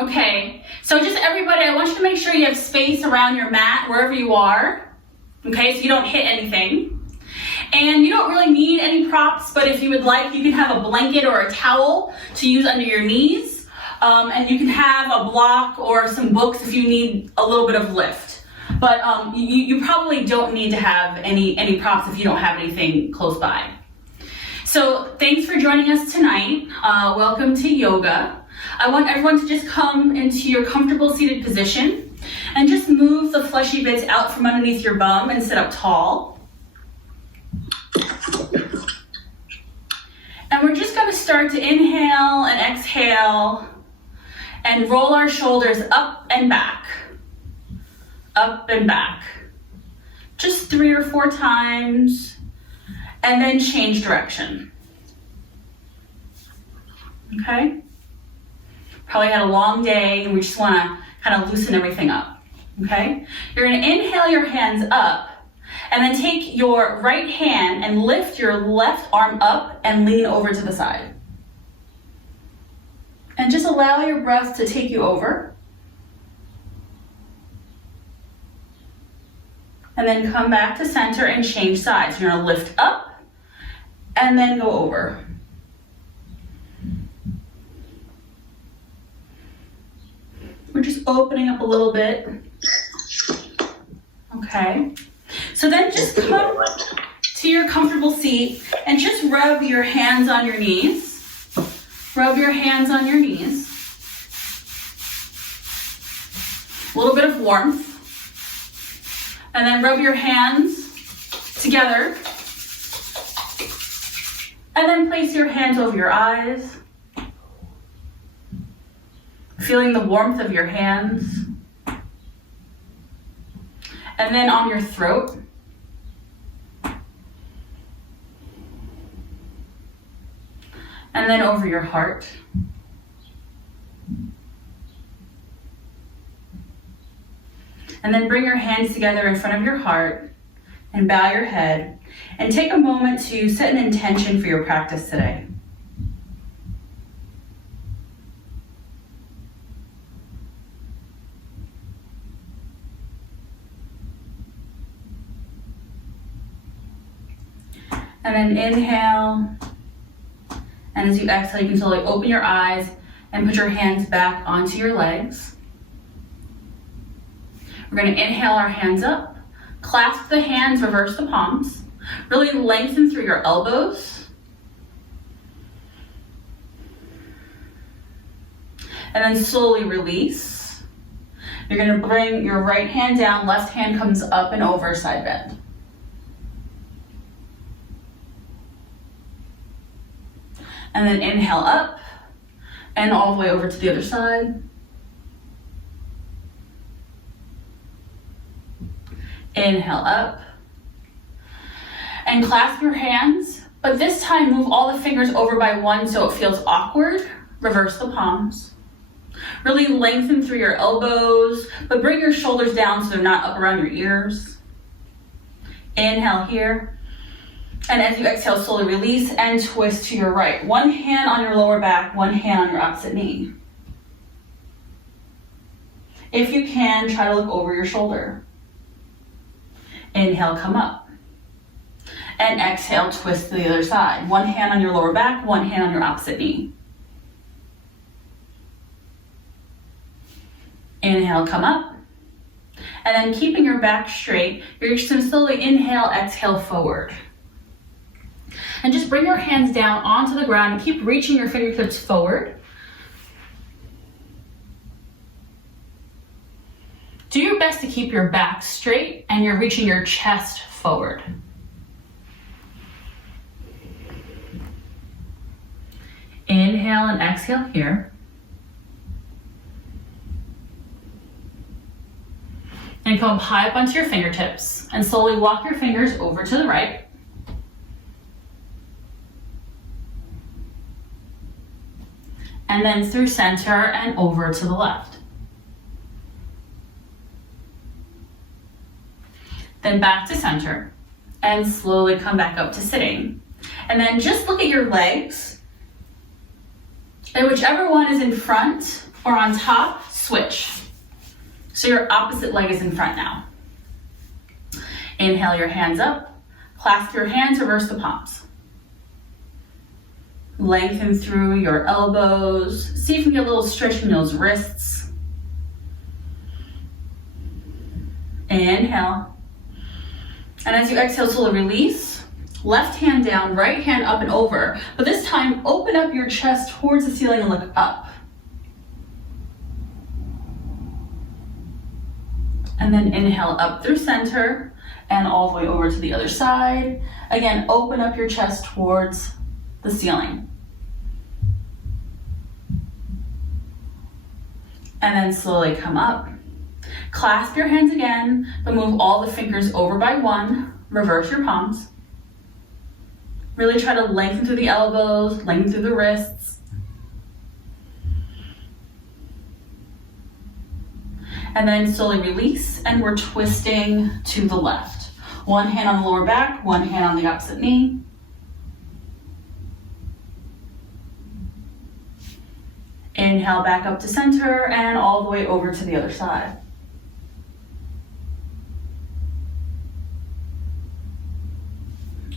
Okay, so just everybody, I want you to make sure you have space around your mat wherever you are. Okay, so you don't hit anything. And you don't really need any props, but if you would like, you can have a blanket or a towel to use under your knees. And you can have a block or some books if you need a little bit of lift. But you probably don't need to have any props if you don't have anything close by. So thanks for joining us tonight. Welcome to yoga. I want everyone to just come into your comfortable seated position and just move the fleshy bits out from underneath your bum and sit up tall. And we're just going to start to inhale and exhale and roll our shoulders up and back, up and back. Just 3 or 4 times. And then change direction. Okay? Probably had a long day and we just want to kind of loosen everything up. Okay? You're going to inhale your hands up and then take your right hand and lift your left arm up and lean over to the side. And just allow your breath to take you over. And then come back to center and change sides. You're going to lift up and then go over. We're just opening up a little bit. Okay. So then just come to your comfortable seat and just rub your hands on your knees. Rub your hands on your knees. A little bit of warmth. And then rub your hands together. And then place your hands over your eyes. Feeling the warmth of your hands. And then on your throat. And then over your heart. And then bring your hands together in front of your heart and bow your head and take a moment to set an intention for your practice today. And then inhale, and as you exhale, you can slowly open your eyes and put your hands back onto your legs. We're going to inhale our hands up, clasp the hands, reverse the palms, really lengthen through your elbows. And then slowly release. You're going to bring your right hand down, left hand comes up and over, side bend. And then inhale up and all the way over to the other side. Inhale up. And clasp your hands, but this time move all the fingers over by one so it feels awkward. Reverse the palms. Really lengthen through your elbows, but bring your shoulders down so they're not up around your ears. Inhale here. And as you exhale, slowly release and twist to your right. One hand on your lower back, one hand on your opposite knee. If you can, try to look over your shoulder. Inhale, come up. And exhale, twist to the other side. One hand on your lower back, one hand on your opposite knee. Inhale, come up. And then keeping your back straight, you're just going to slowly inhale, exhale forward. And just bring your hands down onto the ground and keep reaching your fingertips forward. Do your best to keep your back straight and you're reaching your chest forward. Inhale and exhale here. And come high up onto your fingertips and slowly walk your fingers over to the right. And then through center and over to the left. Then back to center and slowly come back up to sitting. And then just look at your legs. And whichever one is in front, or on top, switch. So your opposite leg is in front now. Inhale your hands up, clasp your hands, reverse the palms. Lengthen through your elbows. See if you can get a little stretch in those wrists. Inhale. And as you exhale, slowly release. Left hand down, right hand up and over. But this time, open up your chest towards the ceiling and look up. And then inhale up through center and all the way over to the other side. Again, open up your chest towards the ceiling. And then slowly come up. Clasp your hands again, but move all the fingers over by one. Reverse your palms. Really try to lengthen through the elbows, lengthen through the wrists. And then slowly release, and we're twisting to the left. One hand on the lower back, one hand on the opposite knee. Inhale back up to center and all the way over to the other side.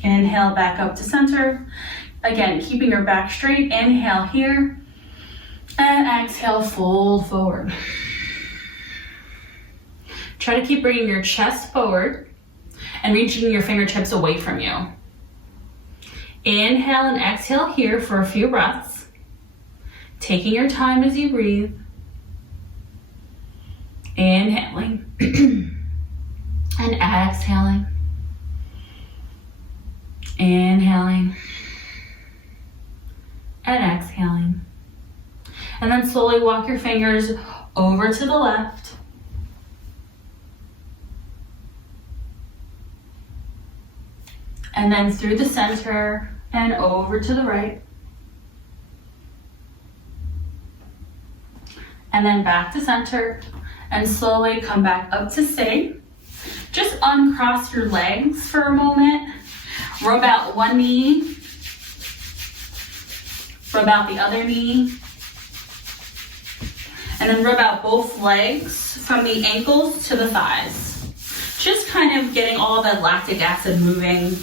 Inhale back up to center. Again, keeping your back straight. Inhale here. And exhale, fold forward. Try to keep bringing your chest forward and reaching your fingertips away from you. Inhale and exhale here for a few breaths. Taking your time as you breathe. Inhaling and exhaling. Inhaling and exhaling. And then slowly walk your fingers over to the left. And then through the center and over to the right. And then back to center and slowly come back up to sitting. Just uncross your legs for a moment. Rub out one knee. Rub out the other knee. And then rub out both legs from the ankles to the thighs. Just kind of getting all that lactic acid moving.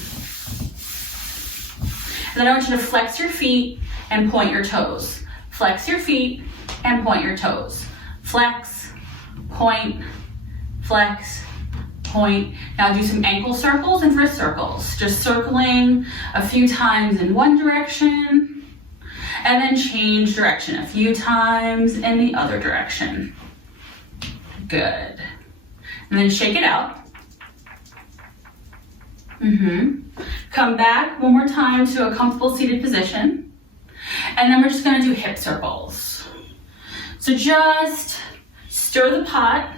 And then I want you to flex your feet and point your toes. Flex your feet and point your toes. Flex, point, flex, point. Now do some ankle circles and wrist circles. Just circling a few times in one direction and then change direction a few times in the other direction. Good. And then shake it out. Come back one more time to a comfortable seated position. And then we're just gonna do hip circles. So just stir the pot.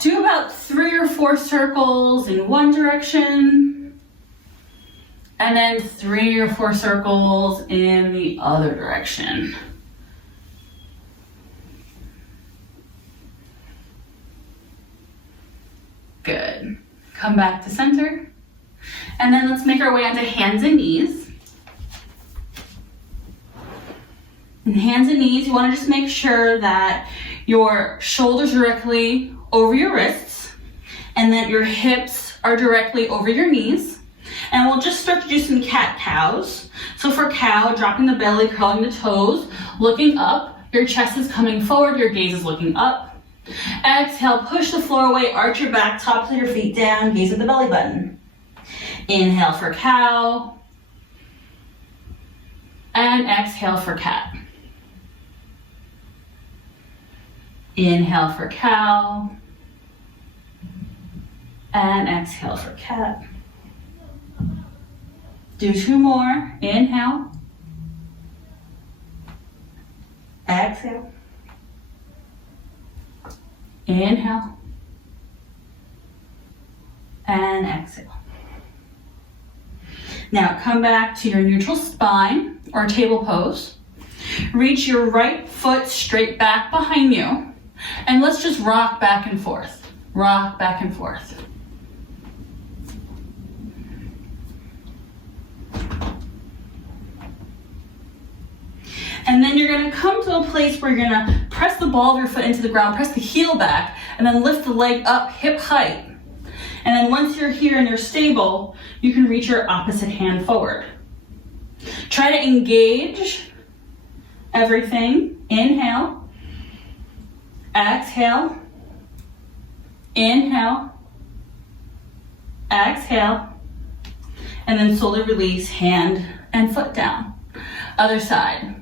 Do about 3 or 4 circles in one direction. And then 3 or 4 circles in the other direction. Good. Come back to center. And then let's make our way onto hands and knees. And hands and knees, you want to just make sure that your shoulders are directly over your wrists and that your hips are directly over your knees. And we'll just start to do some cat-cows. So for cow, dropping the belly, curling the toes, looking up. Your chest is coming forward, your gaze is looking up. Exhale, push the floor away, arch your back, tops of your feet down, gaze at the belly button. Inhale for cow. And exhale for cat. Inhale for cow. And exhale for cat. Do 2 more. Inhale. Exhale. Inhale. And exhale. Now come back to your neutral spine or table pose. Reach your right foot straight back behind you. And let's just rock back and forth. Rock back and forth. And then you're gonna come to a place where you're gonna press the ball of your foot into the ground, press the heel back, and then lift the leg up hip height. And then once you're here and you're stable, you can reach your opposite hand forward. Try to engage everything. Inhale, exhale, inhale, exhale, and then slowly release hand and foot down. Other side.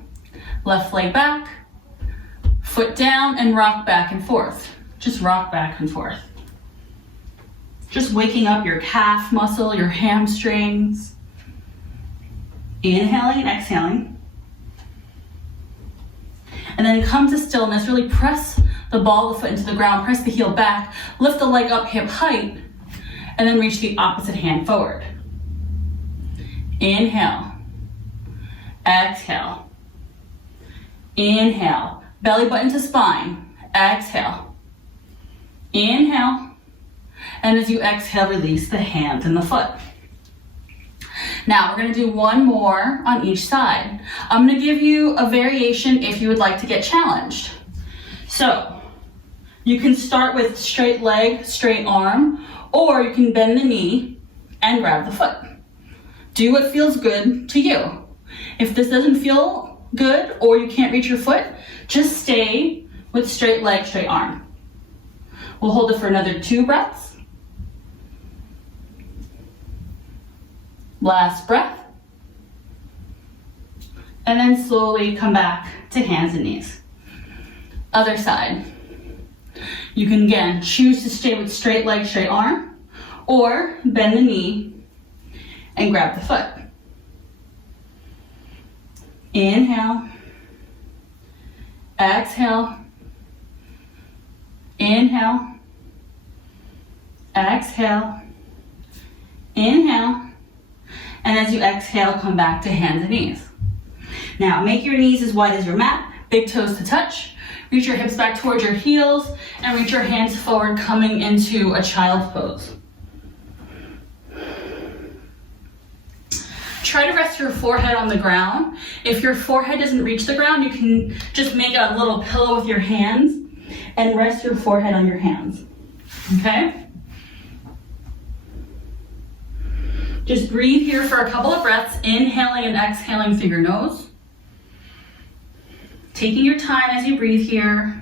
Left leg back, foot down, and rock back and forth. Just rock back and forth. Just waking up your calf muscle, your hamstrings. Inhaling and exhaling. And then come to stillness. Really press the ball of the foot into the ground, press the heel back, lift the leg up hip height, and then reach the opposite hand forward. Inhale, exhale, inhale, belly button to spine, exhale, inhale, and as you exhale, release the hands and the foot. Now we're gonna do one more on each side. I'm gonna give you a variation if you would like to get challenged. So you can start with straight leg, straight arm, or you can bend the knee and grab the foot. Do what feels good to you. If this doesn't feel good or you can't reach your foot, just stay with straight leg, straight arm. We'll hold it for another 2 breaths. Last breath. And then slowly come back to hands and knees. Other side. You can again choose to stay with straight leg, straight arm, or bend the knee and grab the foot. Inhale, exhale, inhale, exhale, inhale, and as you exhale, come back to hands and knees. Now make your knees as wide as your mat, big toes to touch, reach your hips back towards your heels, and reach your hands forward, coming into a child's pose. Try to rest your forehead on the ground. If your forehead doesn't reach the ground, you can just make a little pillow with your hands and rest your forehead on your hands, okay? Just breathe here for a couple of breaths, inhaling and exhaling through your nose. Taking your time as you breathe here.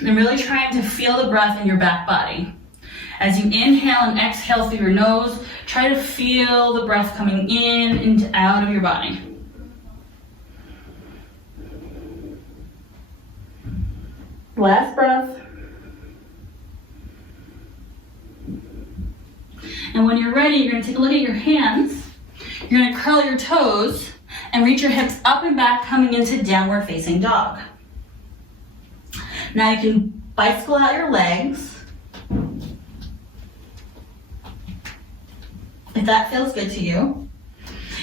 And really trying to feel the breath in your back body. As you inhale and exhale through your nose, try to feel the breath coming in and out of your body. Last breath. And when you're ready, you're going to take a look at your hands. You're going to curl your toes and reach your hips up and back, coming into downward facing dog. Now you can bicycle out your legs. If that feels good to you.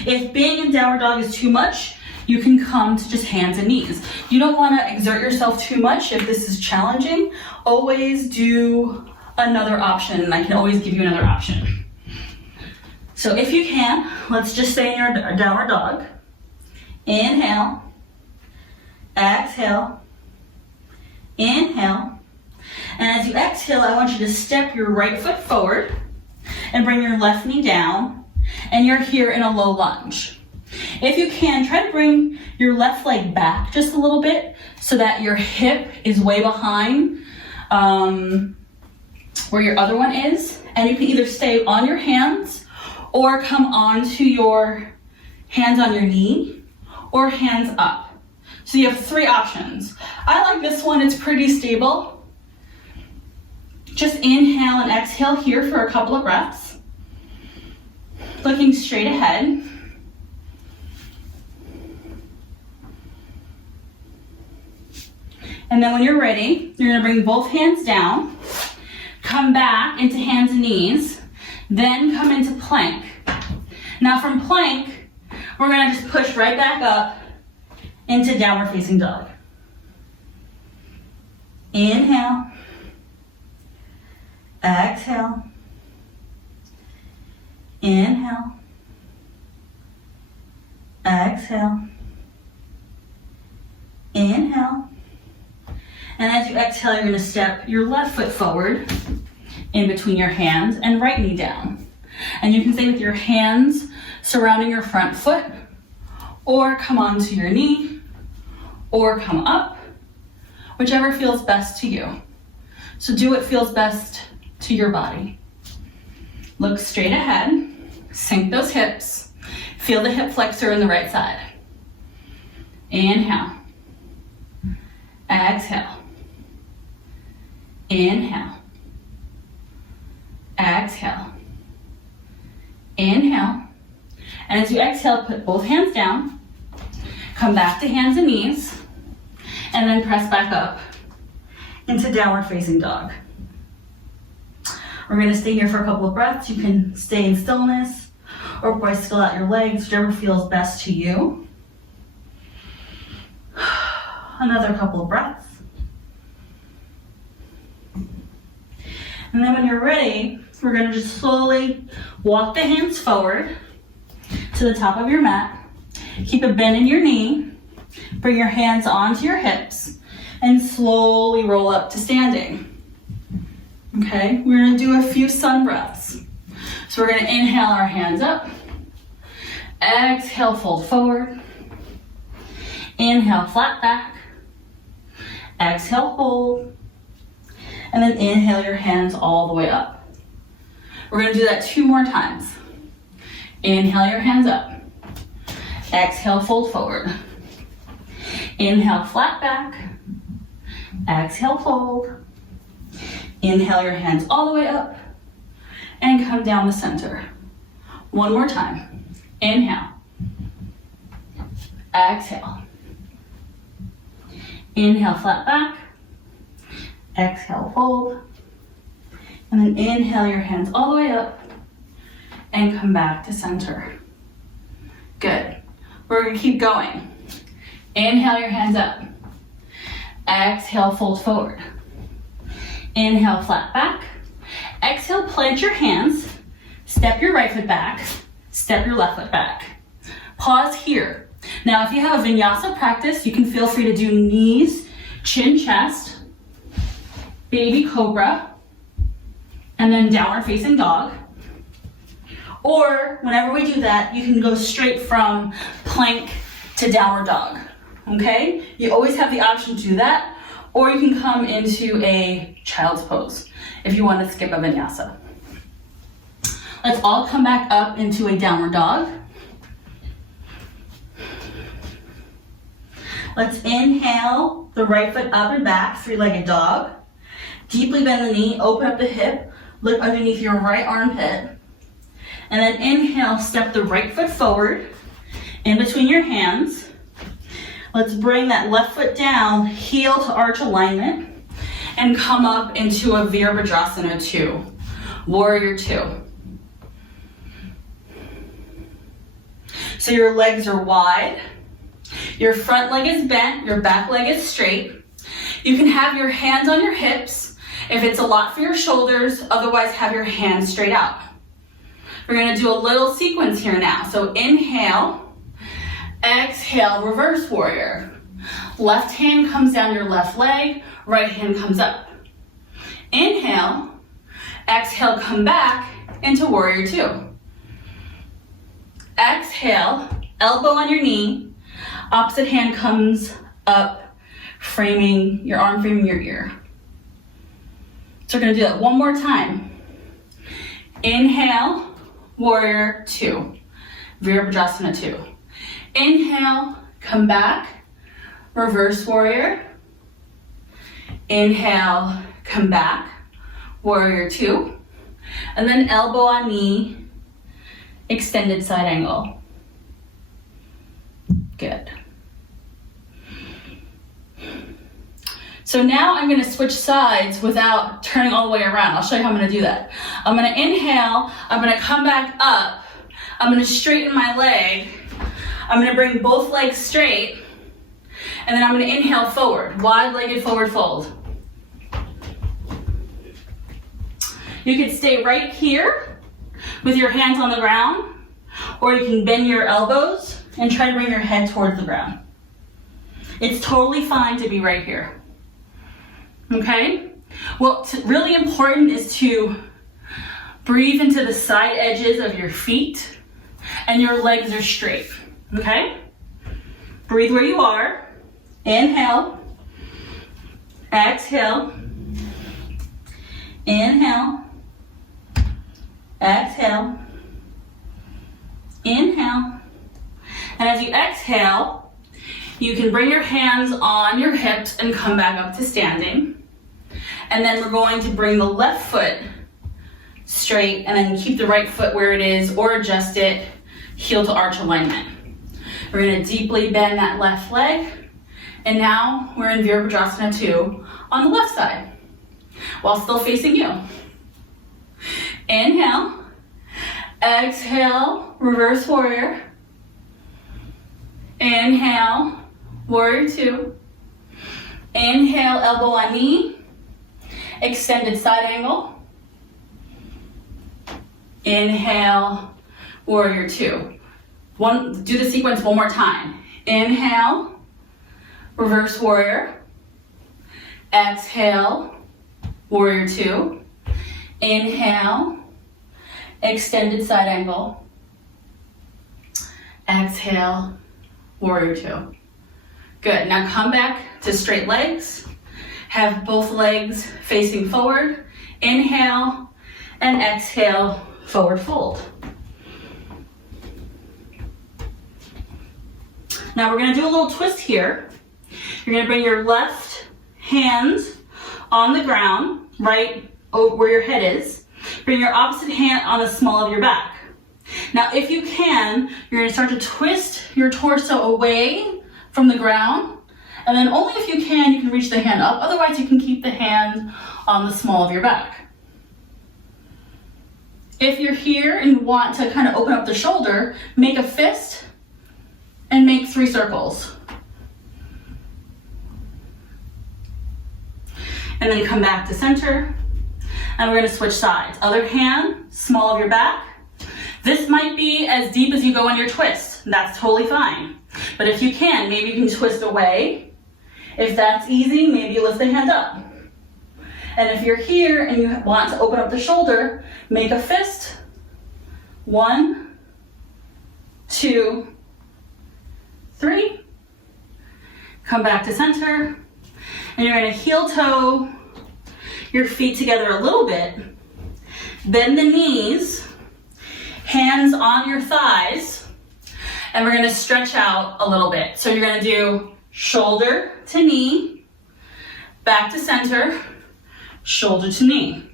If being in downward dog is too much, you can come to just hands and knees. You don't want to exert yourself too much if this is challenging. Always do another option, and I can always give you another option. So if you can, let's just stay in your downward dog. Inhale, exhale, inhale. And as you exhale, I want you to step your right foot forward and bring your left knee down, and you're here in a low lunge. If you can, try to bring your left leg back just a little bit so that your hip is way behind where your other one is, and you can either stay on your hands or come onto your hands on your knee or hands up. So you have 3 options. I like this one, it's pretty stable. Just inhale and exhale here for a couple of breaths. Looking straight ahead. And then when you're ready, you're gonna bring both hands down, come back into hands and knees, then come into plank. Now from plank, we're gonna just push right back up into downward facing dog. Inhale, exhale, inhale, exhale, Inhale. And as you exhale, you're gonna step your left foot forward in between your hands and right knee down. And you can stay with your hands surrounding your front foot, or come onto your knee, or come up, whichever feels best to you. So do what feels best to your body. Look straight ahead, sink those hips, feel the hip flexor in the right side. Inhale, exhale, inhale, exhale, inhale. And as you exhale, put both hands down, come back to hands and knees, and then press back up into downward facing dog. We're gonna stay here for a couple of breaths. You can stay in stillness or bicycle out your legs, whichever feels best to you. Another couple of breaths. And then when you're ready, we're gonna just slowly walk the hands forward to the top of your mat. Keep a bend in your knee. Bring your hands onto your hips and slowly roll up to standing. Okay, we're gonna do a few sun breaths. So we're gonna inhale our hands up. Exhale, fold forward. Inhale, flat back. Exhale, fold. And then inhale your hands all the way up. We're gonna do that 2 more times. Inhale your hands up. Exhale, fold forward. Inhale, flat back. Exhale, fold. Inhale your hands all the way up and come down the center. 1 more time. Inhale. Exhale. Inhale, flat back. Exhale, fold. And then inhale your hands all the way up and come back to center. Good. We're gonna keep going. Inhale your hands up. Exhale, fold forward. Inhale, flat back. Exhale, plant your hands. Step your right foot back. Step your left foot back. Pause here. Now, if you have a vinyasa practice, you can feel free to do knees, chin, chest, baby cobra, and then downward facing dog. Or whenever we do that, you can go straight from plank to downward dog, okay? You always have the option to do that, or you can come into a child's pose if you want to skip a vinyasa. Let's all come back up into a downward dog. Let's inhale the right foot up and back, 3-legged dog. Deeply bend the knee, open up the hip, look underneath your right armpit. And then inhale, step the right foot forward, in between your hands. Let's bring that left foot down, heel to arch alignment, and come up into a Virabhadrasana 2, Warrior 2. So your legs are wide, your front leg is bent, your back leg is straight. You can have your hands on your hips if it's a lot for your shoulders, otherwise have your hands straight out. We're gonna do a little sequence here now. So inhale, exhale, reverse warrior. Left hand comes down your left leg, right hand comes up. Inhale, exhale, come back into warrior 2. Exhale, elbow on your knee, opposite hand comes up, framing your arm, framing your ear. So we're gonna do that 1 more time. Inhale, warrior 2, Virabhadrasana 2. Inhale, come back, reverse warrior. Inhale, come back, warrior 2. And then elbow on knee, extended side angle. Good. So now I'm gonna switch sides without turning all the way around. I'll show you how I'm gonna do that. I'm gonna inhale, I'm gonna come back up, I'm gonna straighten my leg, I'm gonna bring both legs straight, and then I'm gonna inhale forward, wide-legged forward fold. You can stay right here with your hands on the ground, or you can bend your elbows and try to bring your head towards the ground. It's totally fine to be right here. Okay? What's really important is to breathe into the side edges of your feet and your legs are straight. Okay? Breathe where you are. Inhale. Exhale. Inhale. Exhale. Inhale. And as you exhale, you can bring your hands on your hips and come back up to standing. And then we're going to bring the left foot straight and then keep the right foot where it is or adjust it, heel to arch alignment. We're going to deeply bend that left leg. And now we're in Virabhadrasana 2 on the left side while still facing you. Inhale. Exhale, reverse warrior. Inhale, warrior 2. Inhale, elbow on knee. Extended side angle. Inhale, warrior 2. Do the sequence one more time. Inhale, reverse warrior. Exhale, warrior 2. Inhale, extended side angle. Exhale, warrior 2. Good, now come back to straight legs. Have both legs facing forward. Inhale and exhale, forward fold. Now we're gonna do a little twist here. You're gonna bring your left hands on the ground, right over where your head is. Bring your opposite hand on the small of your back. Now if you can, you're gonna start to twist your torso away from the ground. And then only if you can reach the hand up. Otherwise you can keep the hand on the small of your back. If you're here and you want to kind of open up the shoulder, make a fist and make 3 circles. And then come back to center. And we're gonna switch sides. Other hand, small of your back. This might be as deep as you go in your twist. That's totally fine. But if you can, maybe you can twist away. If that's easy, maybe you lift the hand up. And if you're here and you want to open up the shoulder, make a fist. 1, 2, 3. Come back to center. And you're gonna heel toe your feet together a little bit. Bend the knees, hands on your thighs, and we're gonna stretch out a little bit. So you're gonna do shoulder to knee, back to center, shoulder to knee.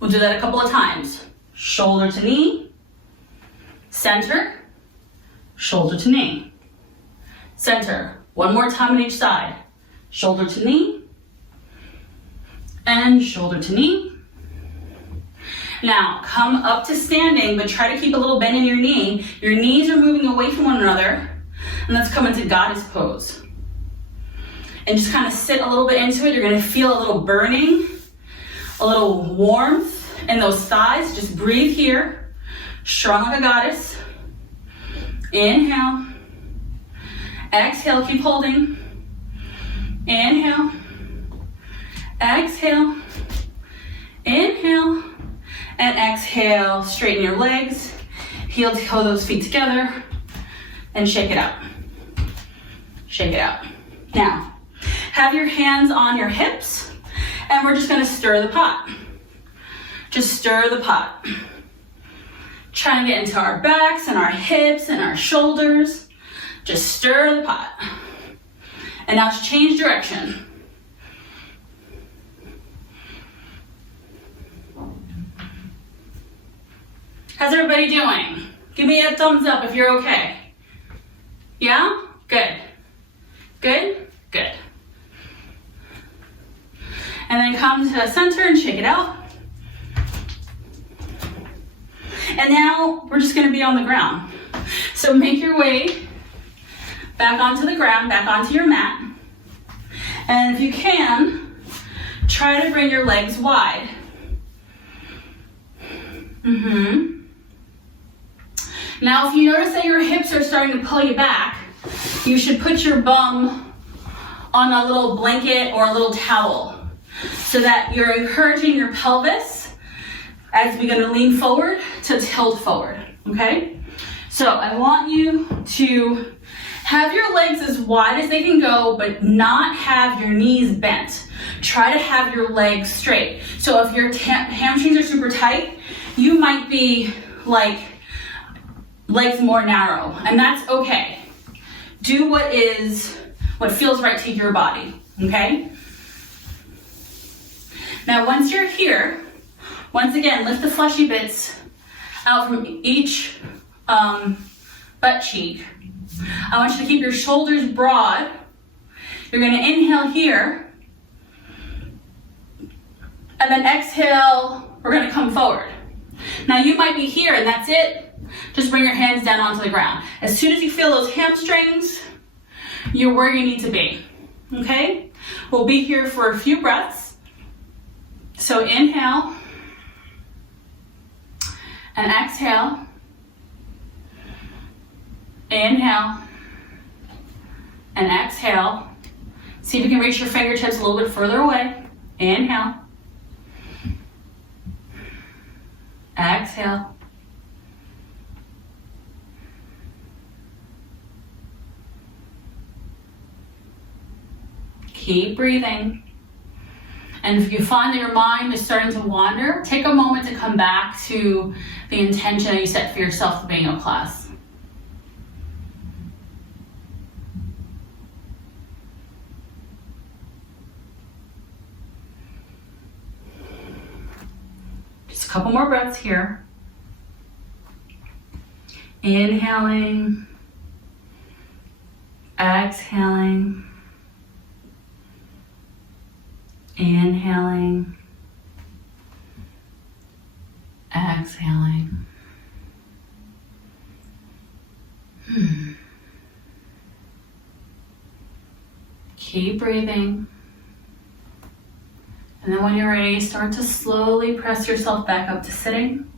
We'll do that a couple of times. Shoulder to knee, center, shoulder to knee, center. One more time on each side. Shoulder to knee, and shoulder to knee. Now, come up to standing, but try to keep a little bend in your knee. Your knees are moving away from one another, and let's come into goddess pose. And just kind of sit a little bit into it. You're gonna feel a little burning, a little warmth in those thighs. Just breathe here, strong like a goddess. Inhale, exhale, keep holding. Inhale, exhale, inhale, and exhale. Straighten your legs, heel to toe those feet together, and shake it out. Shake it out. Now, have your hands on your hips, and we're just gonna stir the pot. Just stir the pot. Try and get into our backs and our hips and our shoulders. Just stir the pot. And now change direction. How's everybody doing? Give me a thumbs up if you're okay. Yeah? Good. Good? Good. And then come to the center and shake it out. And now we're just gonna be on the ground. So make your way back onto the ground, back onto your mat. And if you can, try to bring your legs wide. Now if you notice that your hips are starting to pull you back, you should put your bum on a little blanket or a little towel so that you're encouraging your pelvis as we're going to lean forward to tilt forward, okay? So I want you to have your legs as wide as they can go, but not have your knees bent. Try to have your legs straight. So if your hamstrings are super tight, you might be like legs more narrow, and that's okay. Do what feels right to your body, okay? Now once you're here, once again, lift the fleshy bits out from each butt cheek. I want you to keep your shoulders broad. You're going to inhale here, and then exhale, we're going to come forward. Now you might be here and that's it. Just bring your hands down onto the ground. As soon as you feel those hamstrings, you're where you need to be, okay? We'll be here for a few breaths. So inhale and exhale. Inhale and exhale. See if you can reach your fingertips a little bit further away. Inhale. Exhale. Keep breathing. And if you find that your mind is starting to wander, take a moment to come back to the intention that you set for yourself at the beginning of class. Just a couple more breaths here. Inhaling, exhaling. Inhaling, exhaling. Keep breathing. And then when you're ready, start to slowly press yourself back up to sitting.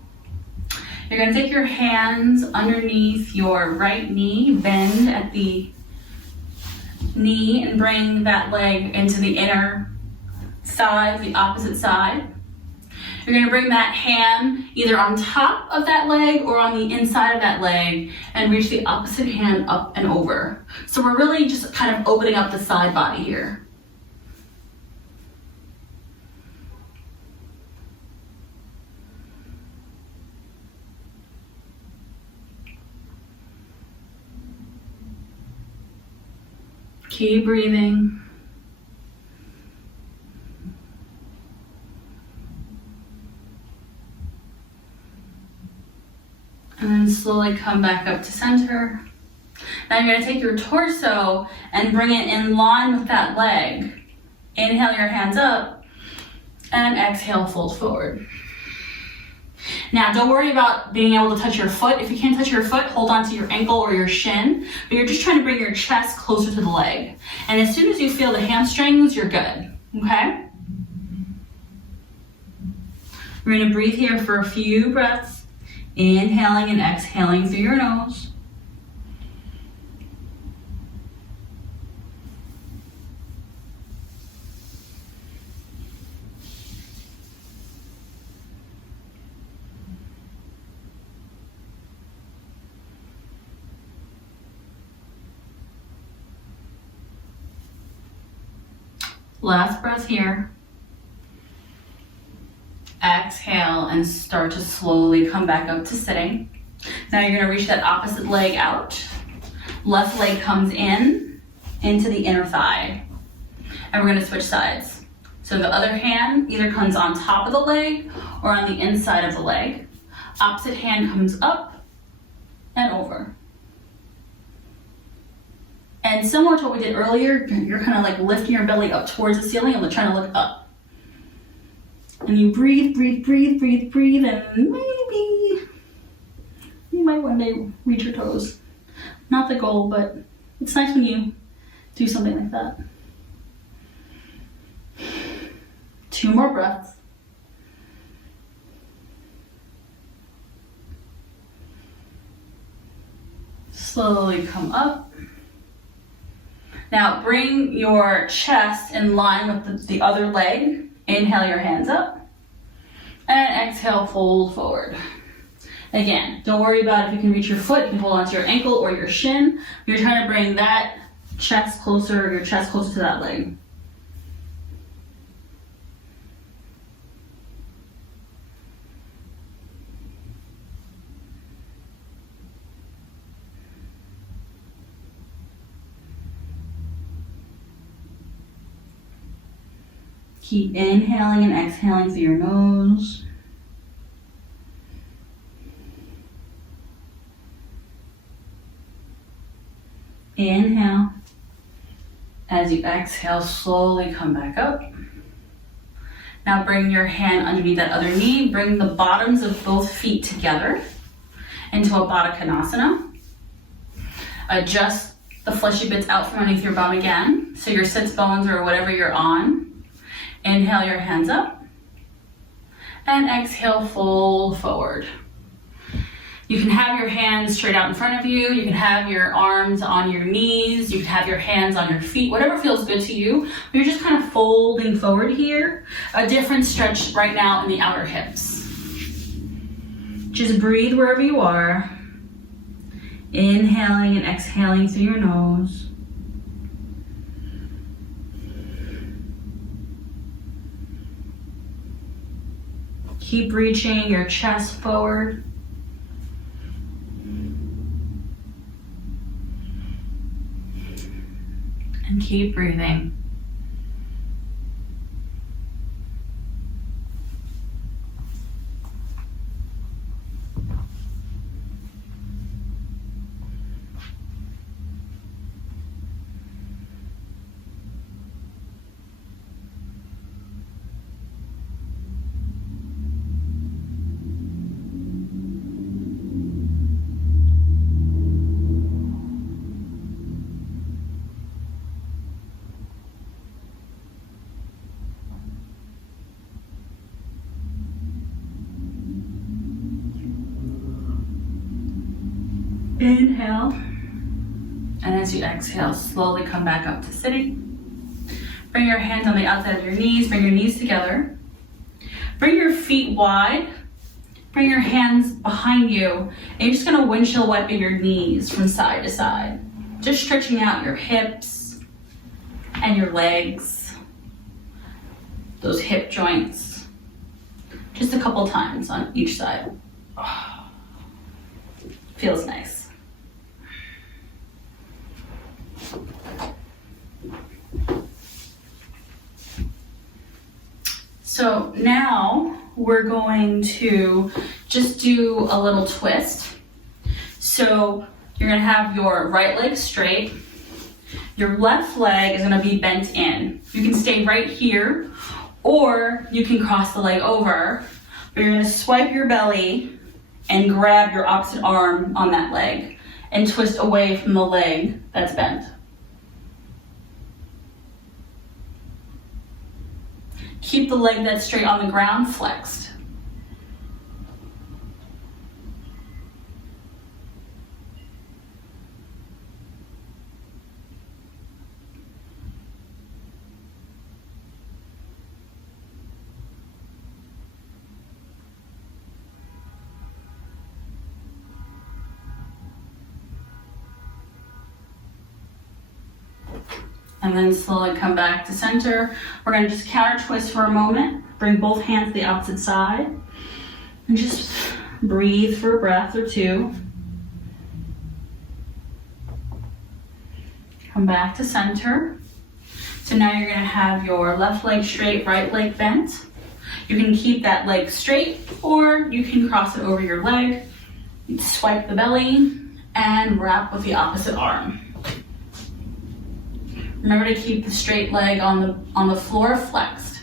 You're going to take your hands underneath your right knee, bend at the knee, and bring that leg into the inner side, the opposite side. You're going to bring that hand either on top of that leg or on the inside of that leg and reach the opposite hand up and over. So we're really just kind of opening up the side body here. Keep breathing. And then slowly come back up to center. Now you're going to take your torso and bring it in line with that leg. Inhale your hands up and exhale, fold forward. Now don't worry about being able to touch your foot. If you can't touch your foot, hold on to your ankle or your shin, but you're just trying to bring your chest closer to the leg. And as soon as you feel the hamstrings, you're good, okay? We're going to breathe here for a few breaths. Inhaling and exhaling through your nose. Last breath here. Exhale and start to slowly come back up to sitting. Now you're going to reach that opposite leg out. Left leg comes in into the inner thigh. And we're going to switch sides. So the other hand either comes on top of the leg or on the inside of the leg. Opposite hand comes up and over. And similar to what we did earlier, you're kind of like lifting your belly up towards the ceiling and trying to look up. And you breathe, breathe, breathe, breathe, breathe, and maybe you might one day reach your toes. Not the goal, but it's nice when you do something like that. 2 more breaths. Slowly come up. Now bring your chest in line with the other leg. Inhale your hands up. And exhale, fold forward. Again, don't worry about if you can reach your foot. You can hold onto your ankle or your shin. You're trying to bring that chest closer, your chest closer to that leg. Keep inhaling and exhaling through your nose. Inhale. As you exhale, slowly come back up. Now bring your hand underneath that other knee. Bring the bottoms of both feet together into a Baddha Konasana. Adjust the fleshy bits out from underneath your bum again. So your sits bones or whatever you're on. Inhale your hands up. And exhale, fold forward. You can have your hands straight out in front of you. You can have your arms on your knees. You can have your hands on your feet, whatever feels good to you. You're just kind of folding forward here. A different stretch right now in the outer hips. Just breathe wherever you are. Inhaling and exhaling through your nose. Keep reaching your chest forward. And keep breathing. Inhale, and as you exhale, slowly come back up to sitting. Bring your hands on the outside of your knees, bring your knees together. Bring your feet wide, bring your hands behind you, and you're just gonna windshield wipe your knees from side to side. Just stretching out your hips and your legs, those hip joints. Just a couple times on each side. Oh, feels nice. So now we're going to just do a little twist. So you're gonna have your right leg straight. Your left leg is gonna be bent in. You can stay right here, or you can cross the leg over, but you're gonna swipe your belly and grab your opposite arm on that leg and twist away from the leg that's bent. Keep the leg that's straight on the ground flexed. And then slowly come back to center. We're gonna just counter twist for a moment. Bring both hands to the opposite side. And just breathe for a breath or two. Come back to center. So now you're gonna have your left leg straight, right leg bent. You can keep that leg straight, or you can cross it over your leg. Swipe the belly and wrap with the opposite arm. Remember to keep the straight leg on the floor flexed.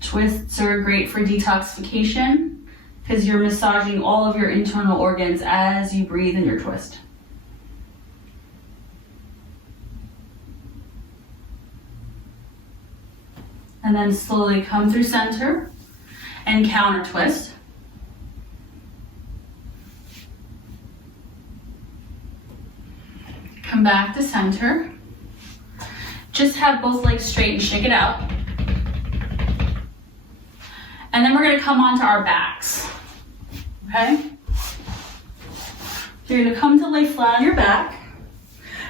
Twists are great for detoxification because you're massaging all of your internal organs as you breathe in your twist. And then slowly come through center. and counter twist. Come back to center. Just have both legs straight and shake it out. And then we're gonna come onto our backs, okay? You're gonna come to lay flat on your back.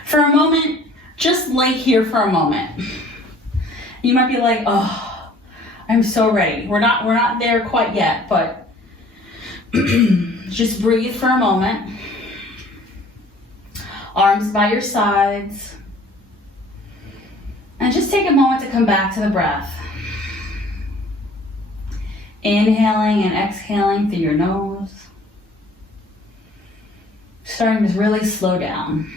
For a moment, just lay here for a moment. You might be like, oh, I'm so ready. We're not there quite yet, but just breathe for a moment. Arms by your sides. And just take a moment to come back to the breath. Inhaling and exhaling through your nose. Starting to really slow down.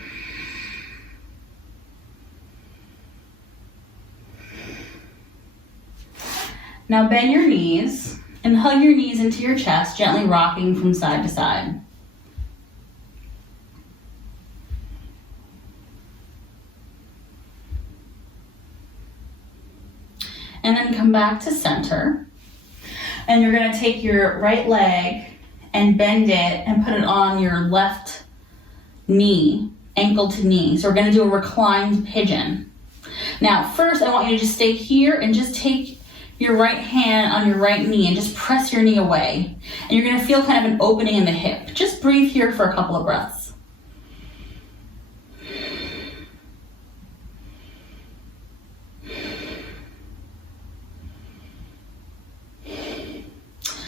Now bend your knees and hug your knees into your chest, gently rocking from side to side. And then come back to center. And you're gonna take your right leg and bend it and put it on your left knee, ankle to knee. So we're gonna do a reclined pigeon. Now, first I want you to just stay here and just take your right hand on your right knee and just press your knee away. And you're gonna feel kind of an opening in the hip. Just breathe here for a couple of breaths.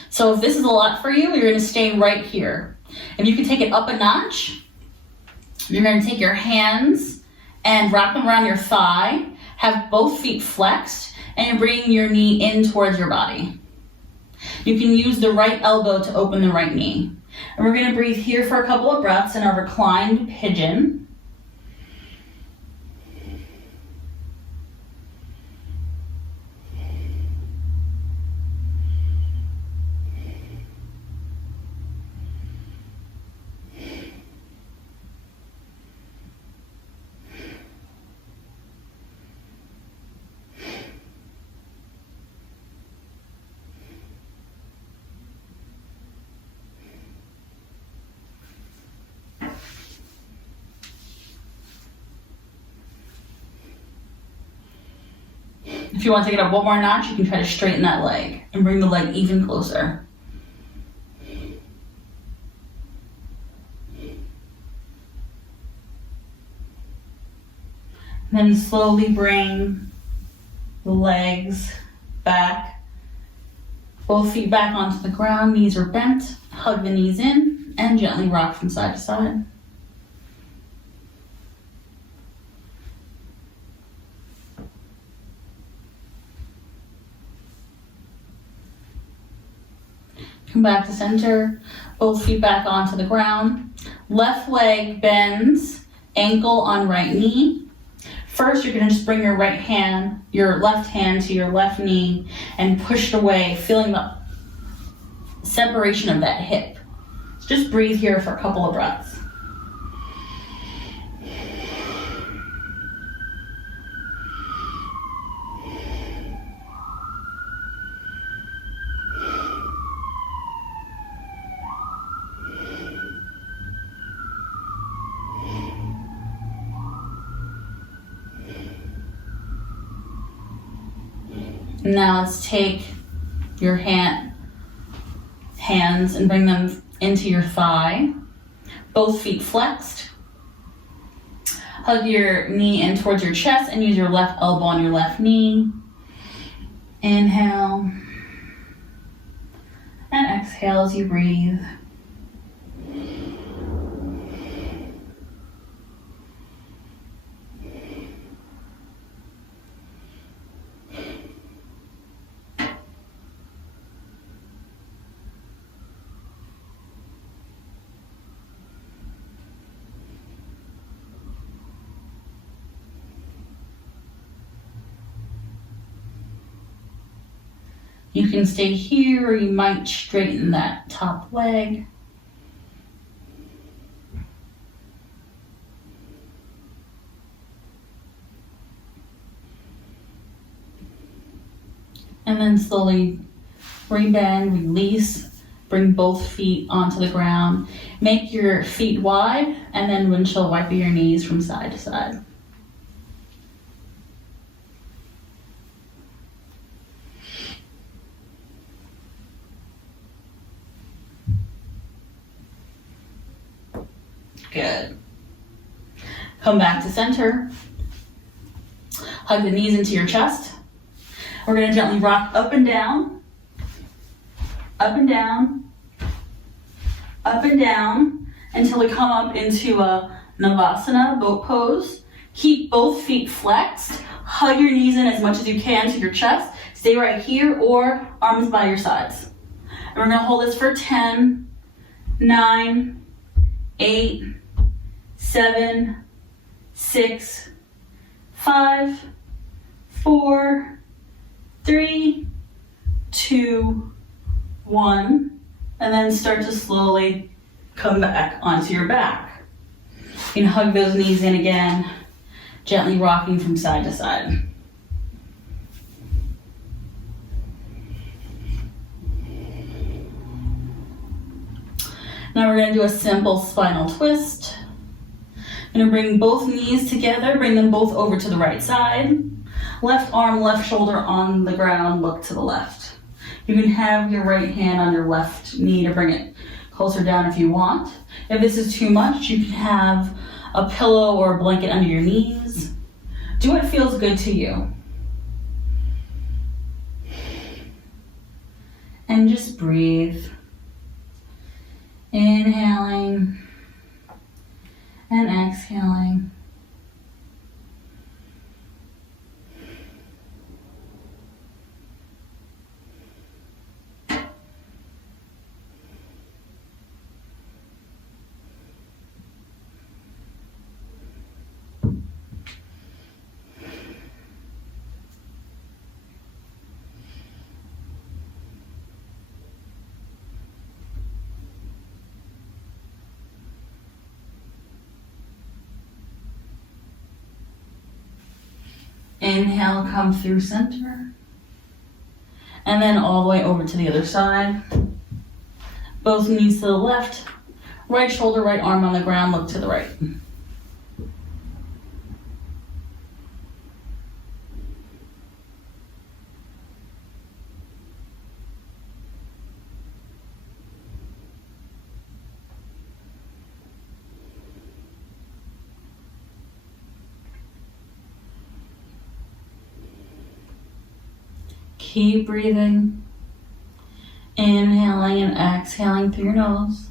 So if this is a lot for you, you're gonna stay right here. If you can take it up a notch, you're gonna take your hands and wrap them around your thigh, have both feet flexed, and you're bringing your knee in towards your body. You can use the right elbow to open the right knee. And we're gonna breathe here for a couple of breaths in our reclined pigeon. If you want to take it up one more notch, you can try to straighten that leg and bring the leg even closer. And then slowly bring the legs back, both feet back onto the ground, knees are bent, hug the knees in, and gently rock from side to side. Come back to center, both feet back onto the ground. Left leg bends, ankle on right knee. First, you're gonna just bring your left hand to your left knee and push it away, feeling the separation of that hip. So just breathe here for a couple of breaths. Now let's take your hands and bring them into your thigh. Both feet flexed. Hug your knee in towards your chest and use your left elbow on your left knee. Inhale. And exhale as you breathe. You can stay here, or you might straighten that top leg. And then slowly Rebend, release, bring both feet onto the ground. Make your feet wide and then windshield wiper your knees from side to side. Good. Come back to center. Hug the knees into your chest. We're going to gently rock up and down, up and down, up and down until we come up into a Navasana, boat pose. Keep both feet flexed. Hug your knees in as much as you can to your chest. Stay right here or arms by your sides. And we're going to hold this for 10, 9, 8, 7, 6, 5, 4, 3, 2, 1, and then start to slowly come back onto your back. You can hug those knees in again, gently rocking from side to side. Now we're going to do a simple spinal twist. I'm going to bring both knees together, bring them both over to the right side. Left arm, left shoulder on the ground, look to the left. You can have your right hand on your left knee to bring it closer down if you want. If this is too much, you can have a pillow or a blanket under your knees. Do what feels good to you. And just breathe. Inhaling and exhaling. Inhale, come through center. And then all the way over to the other side. Both knees to the left. Right shoulder, right arm on the ground, look to the right. Keep breathing, inhaling and exhaling through your nose.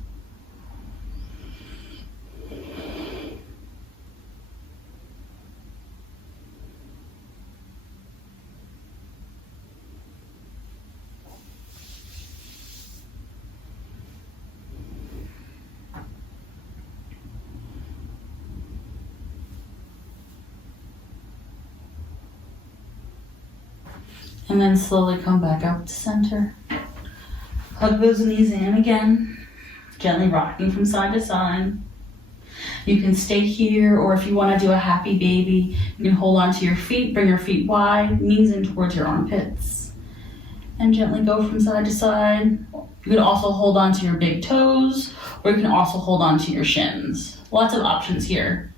And then slowly come back up to center. Hug those knees in again, gently rocking from side to side. You can stay here, or if you want to do a happy baby, you can hold on to your feet, bring your feet wide, knees in towards your armpits. And gently go from side to side. You can also hold on to your big toes, or you can also hold on to your shins. Lots of options here.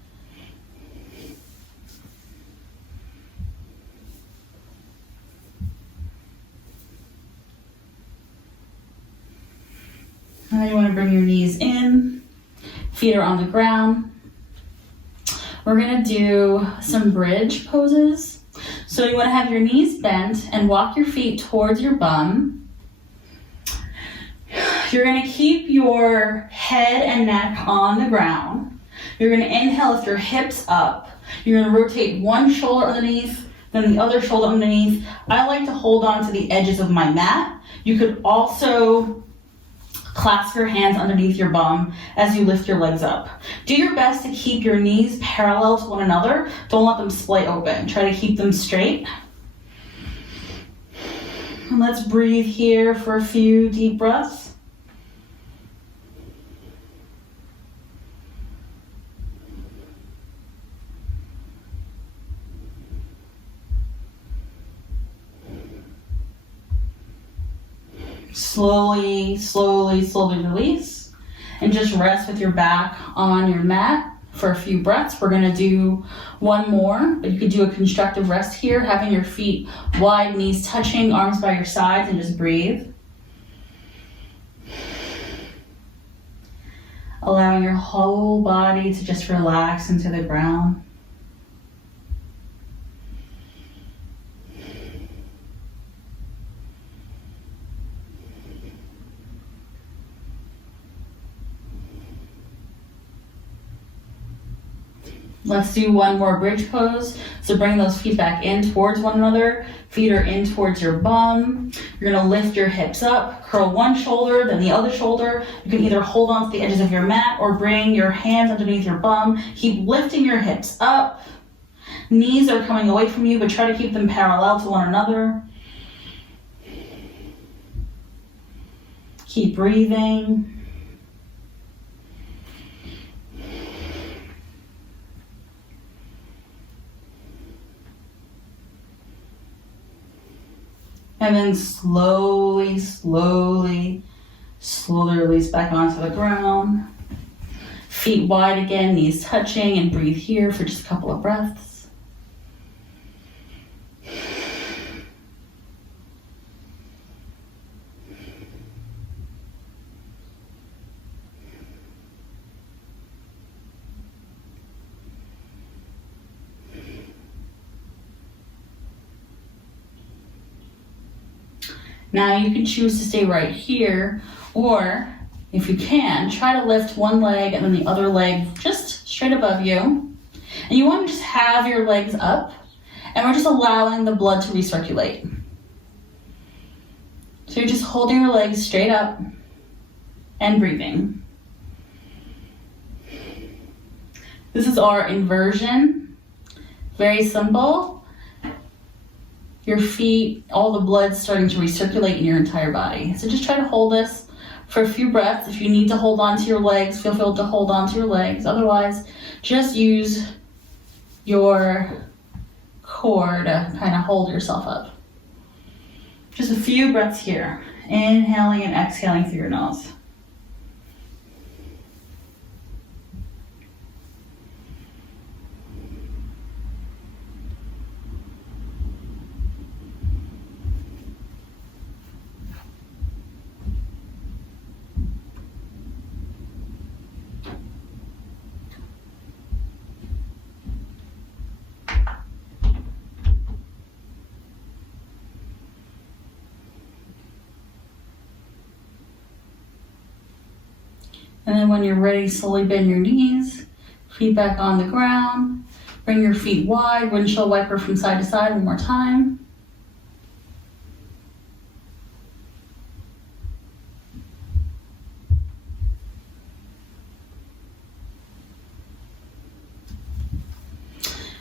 Now you want to bring your knees in, feet are on the ground. We're going to do some bridge poses. So you want to have your knees bent and walk your feet towards your bum. You're going to keep your head and neck on the ground. You're going to inhale, lift your hips up. You're going to rotate one shoulder underneath, then the other shoulder underneath. I like to hold on to the edges of my mat. You could also clasp your hands underneath your bum as you lift your legs up. Do your best to keep your knees parallel to one another. Don't let them splay open. Try to keep them straight. And let's breathe here for a few deep breaths. Slowly, slowly, slowly release. And just rest with your back on your mat for a few breaths. We're gonna do one more, but you could do a constructive rest here, having your feet wide, knees touching, arms by your sides, and just breathe. Allowing your whole body to just relax into the ground. Let's do one more bridge pose. So bring those feet back in towards one another. Feet are in towards your bum. You're gonna lift your hips up, curl one shoulder, then the other shoulder. You can either hold on to the edges of your mat or bring your hands underneath your bum. Keep lifting your hips up. Knees are coming away from you, but try to keep them parallel to one another. Keep breathing. And then slowly, slowly, slowly release back onto the ground. Feet wide again, knees touching, and breathe here for just a couple of breaths. Now you can choose to stay right here, or if you can, try to lift one leg and then the other leg just straight above you. And you want to just have your legs up, and we're just allowing the blood to recirculate. So you're just holding your legs straight up and breathing. This is our inversion. Very simple. Your feet, all the blood's starting to recirculate in your entire body. So just try to hold this for a few breaths. If you need to hold on to your legs, feel free to hold on to your legs. Otherwise, just use your core to kind of hold yourself up. Just a few breaths here. Inhaling and exhaling through your nose. And then when you're ready, slowly bend your knees, feet back on the ground. Bring your feet wide, windshield wiper from side to side one more time.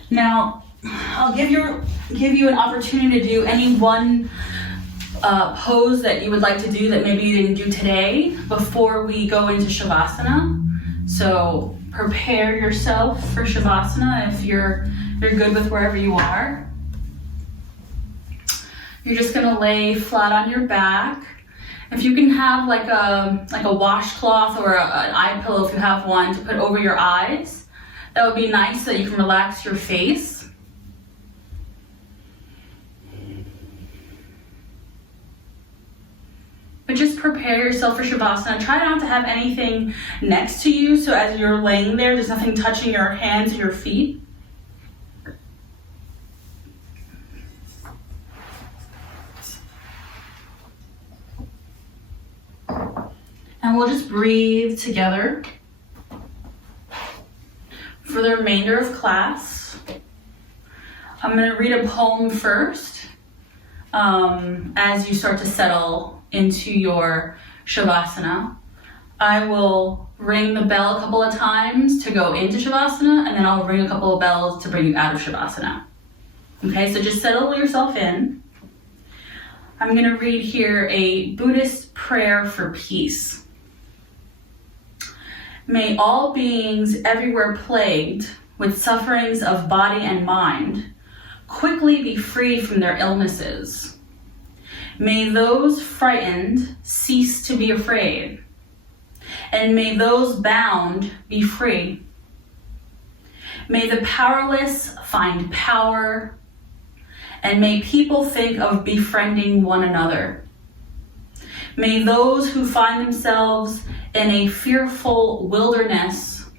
Now, I'll give you an opportunity to do any one pose that you would like to do that maybe you didn't do today before we go into Shavasana. So prepare yourself for Shavasana if you're good with wherever you are. You're just gonna lay flat on your back. If you can have like a washcloth or an eye pillow, if you have one, to put over your eyes, that would be nice so that you can relax your face. But just prepare yourself for Shavasana. Try not to have anything next to you, so as you're laying there, there's nothing touching your hands or your feet. And we'll just breathe together for the remainder of class. I'm going to read a poem first as you start to settle into your Shavasana. I will ring the bell a couple of times to go into Shavasana, and then I'll ring a couple of bells to bring you out of Shavasana. Okay, so just settle yourself in. I'm going to read here a Buddhist prayer for peace. May all beings everywhere plagued with sufferings of body and mind quickly be freed from their illnesses. May those frightened cease to be afraid, and may those bound be free. May the powerless find power, and may people think of befriending one another. May those who find themselves in a fearful wilderness,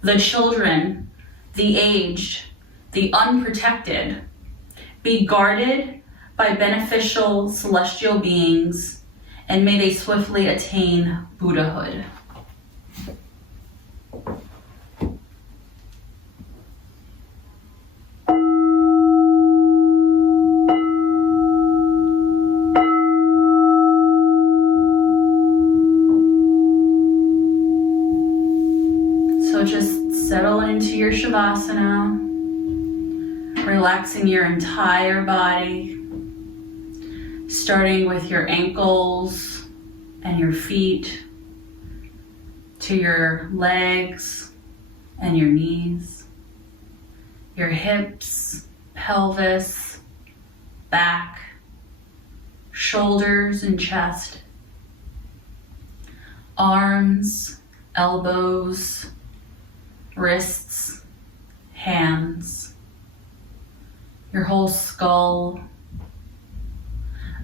the children, the aged, the unprotected, be guarded by beneficial celestial beings, and may they swiftly attain Buddhahood. So just settle into your Shavasana, relaxing your entire body, starting with your ankles and your feet to your legs and your knees, your hips, pelvis, back, shoulders and chest, arms, elbows, wrists, hands, your whole skull.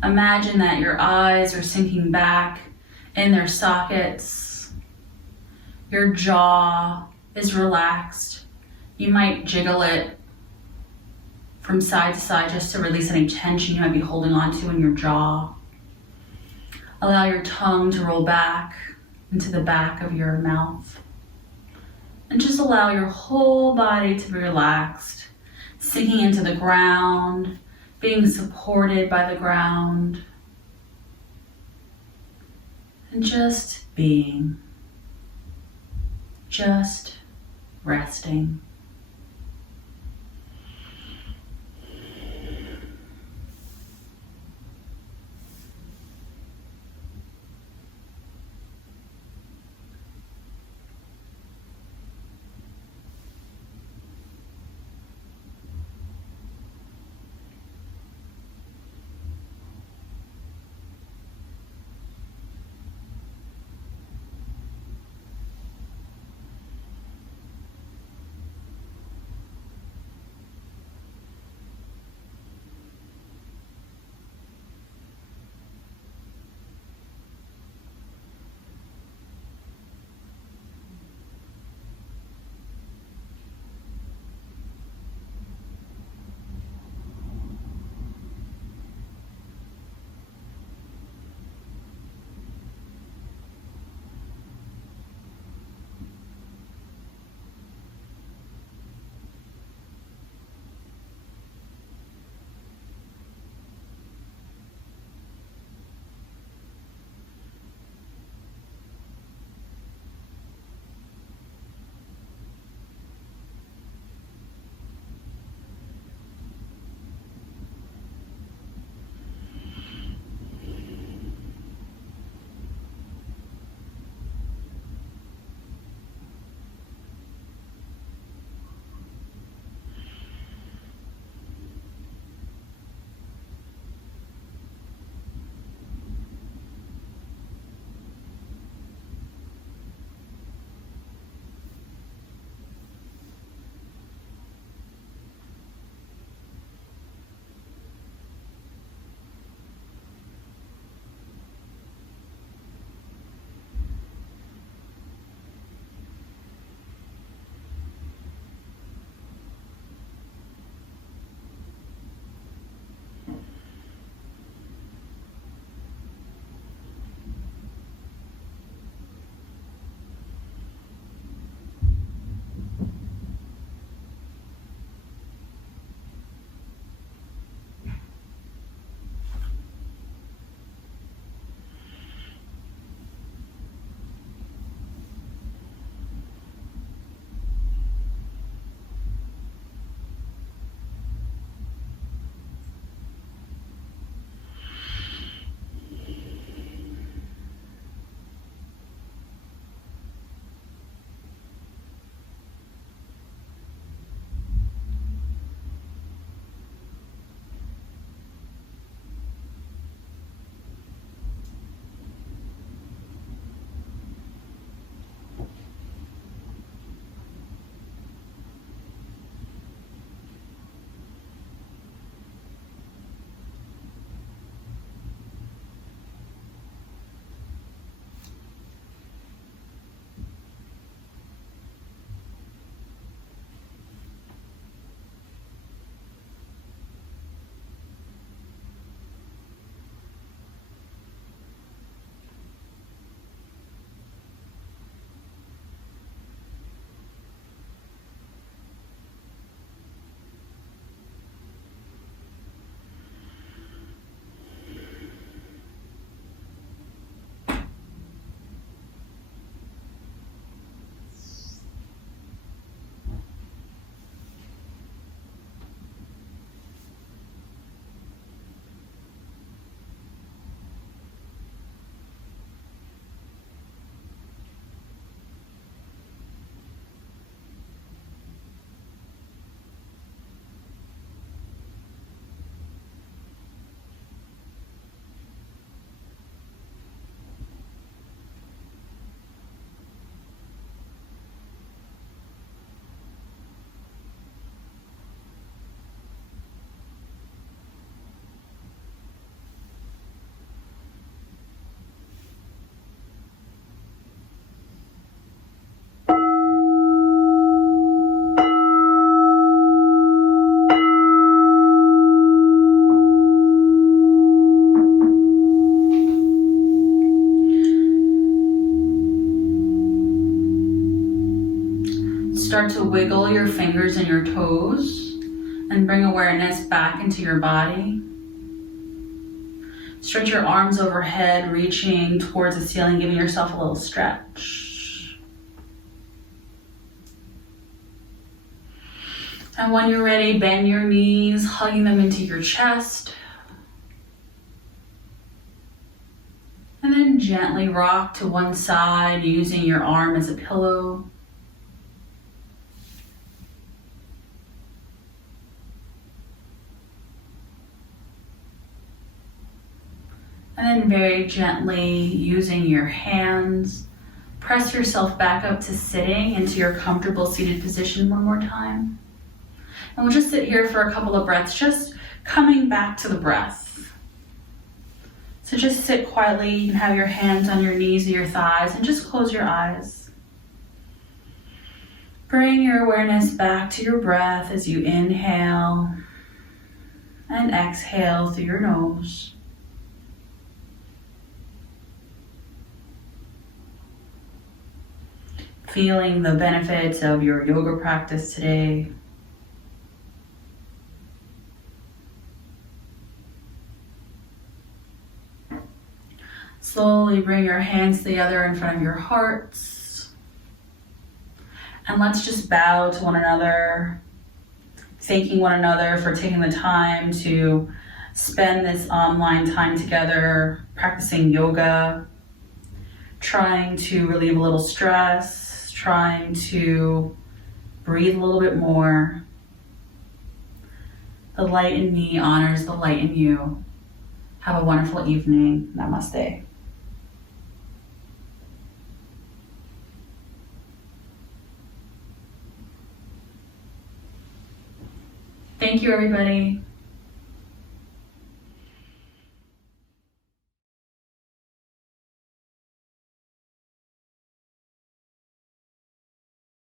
Imagine that your eyes are sinking back in their sockets. Your jaw is relaxed. You might jiggle it from side to side just to release any tension you might be holding on to in your jaw. Allow your tongue to roll back into the back of your mouth. And just allow your whole body to be relaxed, sinking into the ground, being supported by the ground, and just being, just resting. Start to wiggle your fingers and your toes and bring awareness back into your body. Stretch your arms overhead, reaching towards the ceiling, giving yourself a little stretch. And when you're ready, bend your knees, hugging them into your chest. And then gently rock to one side, using your arm as a pillow. And then very gently, using your hands, press yourself back up to sitting into your comfortable seated position one more time. And we'll just sit here for a couple of breaths, just coming back to the breath. So just sit quietly. You can have your hands on your knees or your thighs and just close your eyes. Bring your awareness back to your breath as you inhale and exhale through your nose. Feeling the benefits of your yoga practice today. Slowly bring your hands together in front of your hearts. And let's just bow to one another, thanking one another for taking the time to spend this online time together, practicing yoga, trying to relieve a little stress, trying to breathe a little bit more. The light in me honors the light in you. Have a wonderful evening. Namaste. Thank you, everybody.